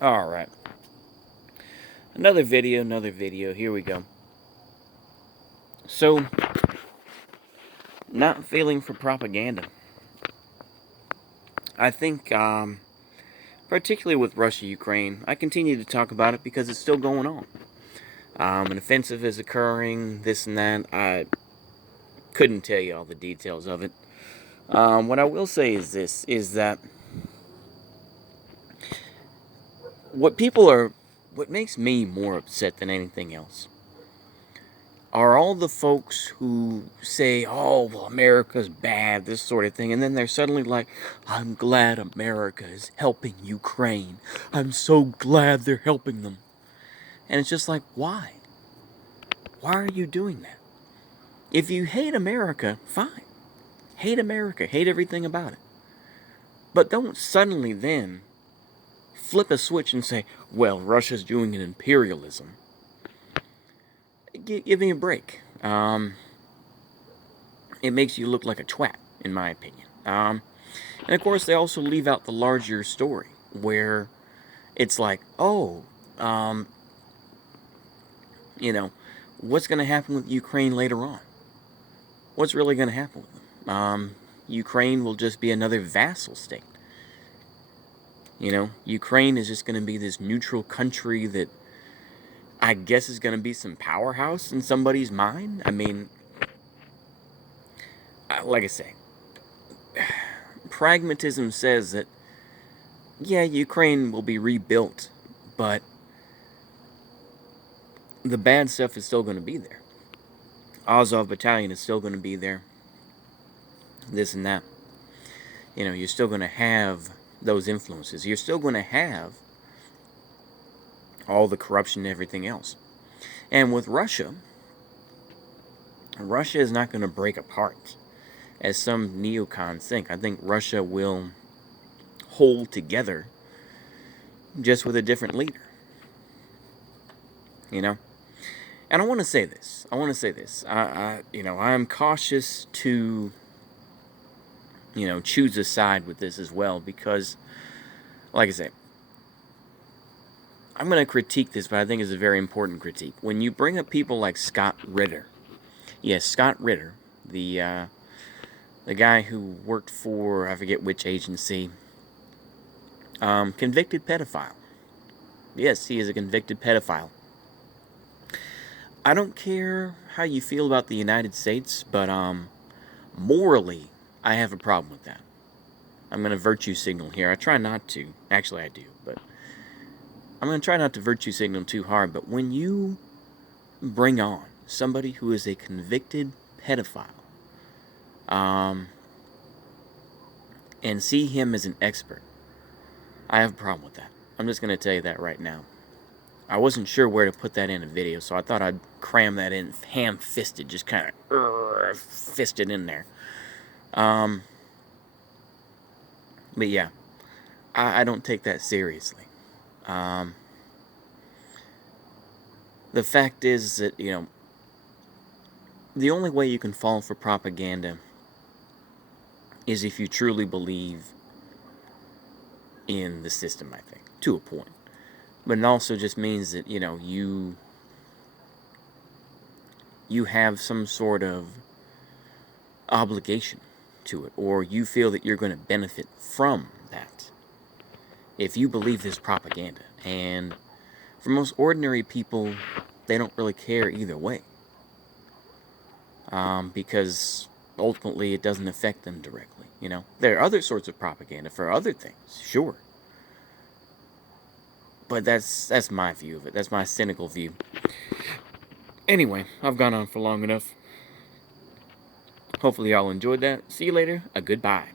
Alright. Another video. Here we go. So, not feeling for propaganda. I think, particularly with Russia-Ukraine, I continue to talk about it because it's still going on. An offensive is occurring, this and that. I couldn't tell you all the details of it. What I will say is this, is that what makes me more upset than anything else are all the folks who say, oh, well, America's bad, this sort of thing, and then they're suddenly like, I'm glad America is helping Ukraine. I'm so glad they're helping them. And it's just like, why? Why are you doing that? If you hate America, fine. Hate America, hate everything about it. But don't suddenly then flip a switch and say, well, Russia's doing an imperialism. Give me a break. It makes you look like a twat, in my opinion. And of course, they also leave out the larger story, where it's like, oh, what's going to happen with Ukraine later on? What's really going to happen with them? Ukraine will just be another vassal state. Ukraine is just going to be this neutral country that I guess is going to be some powerhouse in somebody's mind. I mean, like I say, pragmatism says that, yeah, Ukraine will be rebuilt, but the bad stuff is still going to be there. Azov Battalion is still going to be there. This and that. You're still going to have those influences. You're still going to have all the corruption and everything else. And with Russia is not going to break apart, as some neocons think. I think Russia will hold together, just with a different leader. And I want to say this. I am cautious to, choose a side with this as well, because, like I say, I'm going to critique this, but I think it's a very important critique. When you bring up people like Scott Ritter, yes, Scott Ritter, the guy who worked for, I forget which agency, convicted pedophile. Yes, he is a convicted pedophile. I don't care how you feel about the United States, but morally, I have a problem with that. I'm going to virtue signal here. I try not to. Actually, I do, but I'm going to try not to virtue signal too hard. But when you bring on somebody who is a convicted pedophile, and see him as an expert, I have a problem with that. I'm just going to tell you that right now. I wasn't sure where to put that in a video, so I thought I'd cram that in ham-fisted, just kind of fisted in there. But yeah, I don't take that seriously. The fact is that, the only way you can fall for propaganda is if you truly believe in the system, I think, to a point. But it also just means that, you have some sort of obligation to it, or you feel that you're going to benefit from that if you believe this propaganda. And for most ordinary people, they don't really care either way, because ultimately it doesn't affect them directly. There are other sorts of propaganda for other things, sure. But that's my view of it. That's my cynical view. Anyway, I've gone on for long enough. Hopefully y'all enjoyed that. See you later. Goodbye.